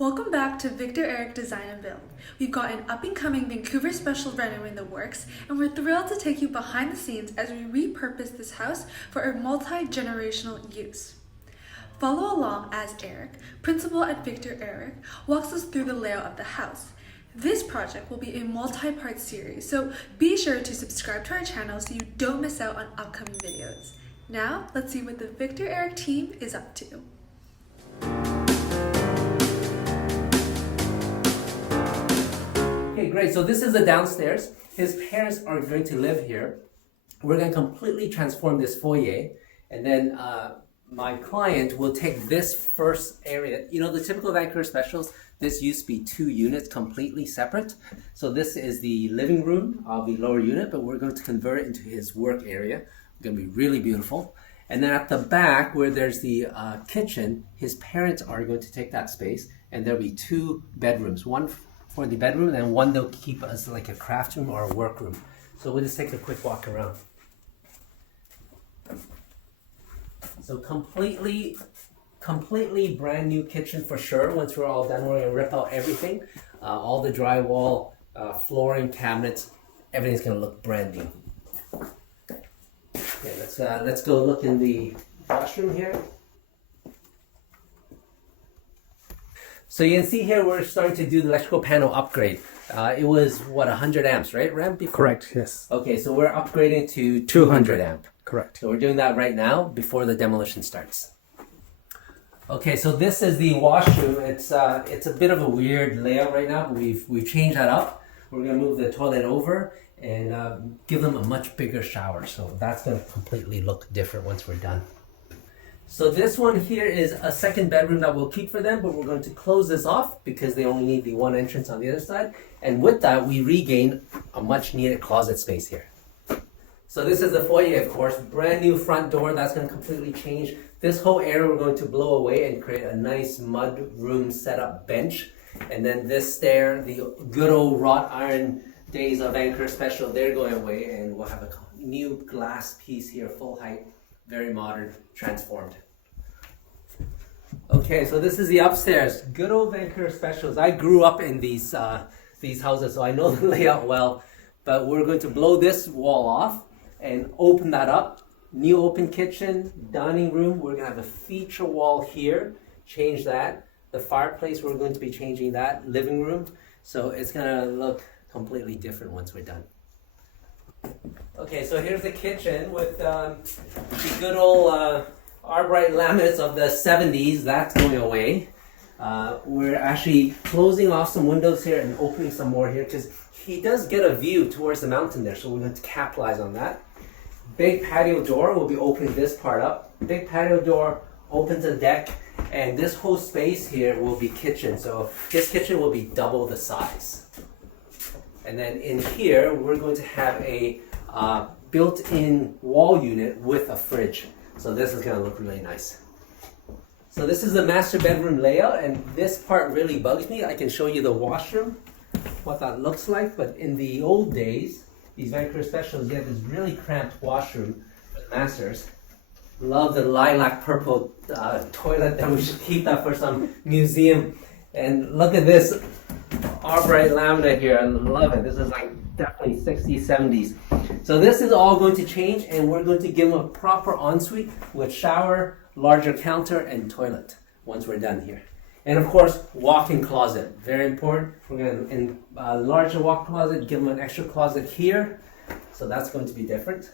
Welcome back to VictorEric Design+Build. We've got an up-and-coming Vancouver Special Reno in the works, and we're thrilled to take you behind the scenes as we repurpose this house for a multi-generational use. Follow along as Eric, principal at VictorEric, walks us through the layout of the house. This project will be a multi-part series, so be sure to subscribe to our channel so you don't miss out on upcoming videos. Now, let's see what the VictorEric team is up to. Okay, great. So this is the downstairs. His parents are going to live here. We're going to completely transform this foyer, and then my client will take this first area. You know, the typical Vancouver Specials, this used to be 2 units completely separate. So this is the living room of the lower unit, but we're going to convert it into his work area. It's going to be really beautiful. And then at the back, where there's the kitchen, his parents are going to take that space, and there'll be 2 bedrooms, one for the bedroom, and one they'll keep as like a craft room or a work room. So we'll just take a quick walk around. So completely brand new kitchen for sure. Once we're all done, we're gonna rip out everything. All the drywall, flooring, cabinets, everything's gonna look brand new. Okay, let's go look in the washroom here. So you can see here we're starting to do the electrical panel upgrade. It was what, 100 amps, right, Ram? Before? Correct, yes. Okay, so we're upgrading to 200 amp. Correct. So we're doing that right now before the demolition starts. Okay, so this is the washroom. It's a bit of a weird layout right now, but we've changed that up. We're gonna move the toilet over and give them a much bigger shower. So that's gonna completely look different once we're done. So this one here is a second bedroom that we'll keep for them, but we're going to close this off because they only need the one entrance on the other side. And with that, we regain a much needed closet space here. So this is the foyer, of course, brand new front door. That's going to completely change. This whole area we're going to blow away and create a nice mud room setup bench. And then this stair, the good old wrought iron days of Vancouver Special, they're going away, and we'll have a new glass piece here, full height. Very modern, transformed. Okay, so this is the upstairs. Good old Vancouver Specials. I grew up in these houses, so I know the layout well. But we're going to blow this wall off and open that up. New open kitchen, dining room. We're going to have a feature wall here. Change that. The fireplace, we're going to be changing that. Living room. So it's going to look completely different once we're done. Okay, so here's the kitchen with the good old Arborite laminates of the 70s. That's going away. We're actually closing off some windows here and opening some more here because he does get a view towards the mountain there, so we're going to capitalize on that. Big patio door, we'll be opening this part up. Big patio door opens a deck, and this whole space here will be kitchen. So this kitchen will be double the size. And then in here, we're going to have a built-in wall unit with a fridge. So this is going to look really nice. So this is the master bedroom layout, and this part really bugs me. I can show you the washroom, what that looks like. But in the old days, these Vancouver Specials, you have this really cramped washroom for the masters. Love the lilac purple toilet that we should keep that for some museum. And look at this Arborite laminate here. I love it. This is like definitely 60s, 70s. So this is all going to change, and we're going to give them a proper ensuite with shower, larger counter, and toilet once we're done here. And of course, walk-in closet, very important. We're going to enlarge the walk closet, give them an extra closet here. So that's going to be different.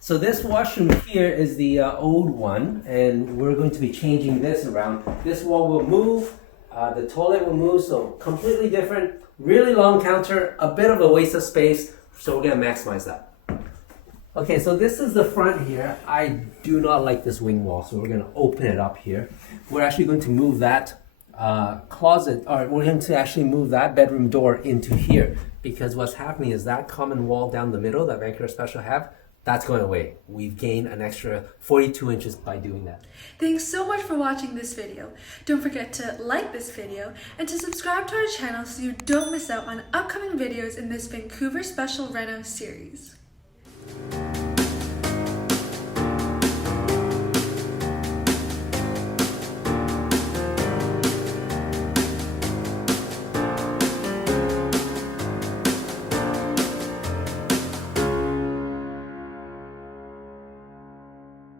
So this washroom here is the old one, and we're going to be changing this around. This wall will move. The toilet will move, so completely different. Really long counter, a bit of a waste of space, so we're going to maximize that. Okay, so this is the front here. I do not like this wing wall, so we're going to open it up here. We're actually going to move that closet, or we're going to actually move that bedroom door into here, because what's happening is that common wall down the middle that Vancouver Special have, that's going away. We've gained an extra 42 inches by doing that. Thanks so much for watching this video. Don't forget to like this video and to subscribe to our channel so you don't miss out on upcoming videos in this Vancouver Special Reno series.